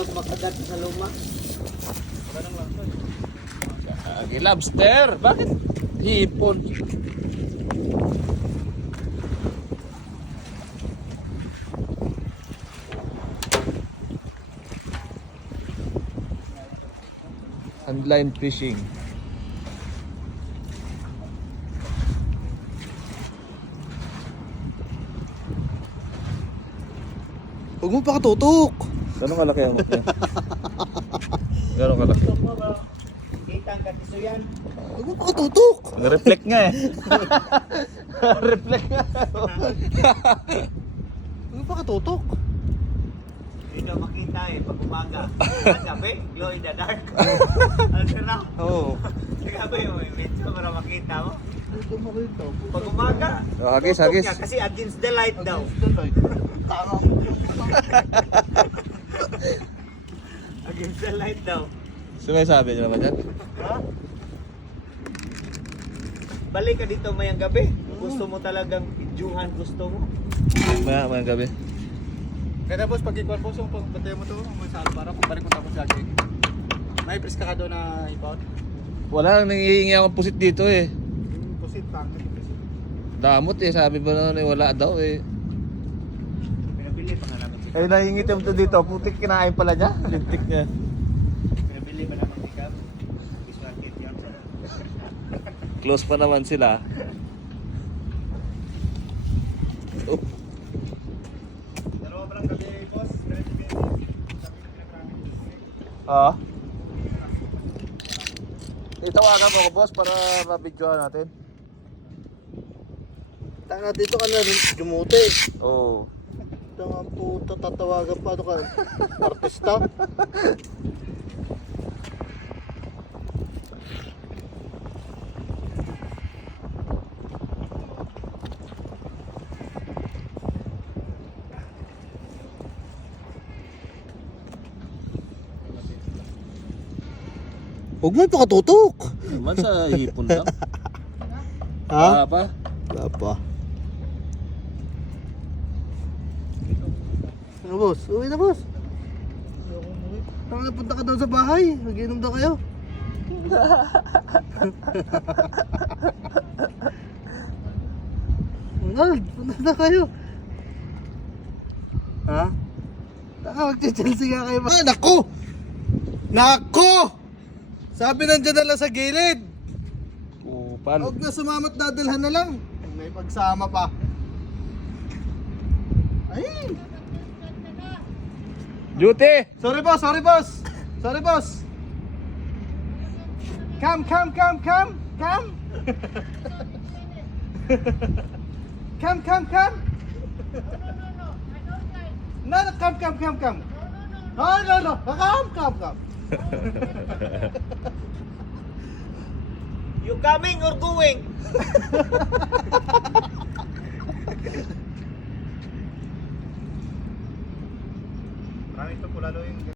Makagat sa luma. Lobster? Bakit? Hipon. Handline fishing. Huwag mo pa katutok. Gano'ng kalaki ang hook niya? Gano'ng kalaki? Kita ang katiso yan. Huwag mo pa katutok. Reflect nga eh. Reflect nga. Huwag mo pa katutok. Hindi daw makita eh pag umaga. Ang gabi, glow in the dark. Ano na? Oo. Ang gabi, may medyo para makita mo. Ito mo rito. Pag umaga, Oh, hagis, tutok hagis. niya kasi against the light daw. Tanga. Against the light daw. Sumasabi niyo naman yan? Ha? Balik ka dito mayang gabi. Gusto mo talagang idyuhan, gusto mo. Maya gabi. Kaya boss, pag ikaw boss, pag batay mo to, may saan para kung balik mo tapos lagi. May pres ka doon na ibaut. Wala, nangihingi akong pusit dito eh. Pusit, pangit yung pusit. Damot eh, sabi ba naman eh, wala daw eh. Pinabili pa nga namin si Eh, nahingit yung to dito, putik kinain pala niya. Lintik niya. Pinabili pa namin si Cam. Fish market yan. Close pa naman sila. Oh. Dalawa pa lang gabi, boss. Ah. Itawagan mo ako boss para ma-videoan natin. Tanga dito ka na rin, dumuti. Oo. Tanga puta, tatawagan pa ito ka. Artista. Huwag mo pa katutok. Naman sa hipon lang. Ha? Wala pa? Wala pa. Ano boss? Uwi na boss. Tanga, punta ka daw sa bahay. Mag-inom daw kayo. Ronald, punta na kayo. Ha? Tanga, mag-Chelsea nga kayo. Ah, naku! Naku! Sabi nandiyan na lang sa gilid. Kupal. Huwag na sumamat, dadalhan na lang. May pagsama pa. Ay! Duty! Sorry boss, sorry boss. Sorry boss. Come. Come. Come. No, come. No. Come. You coming or going?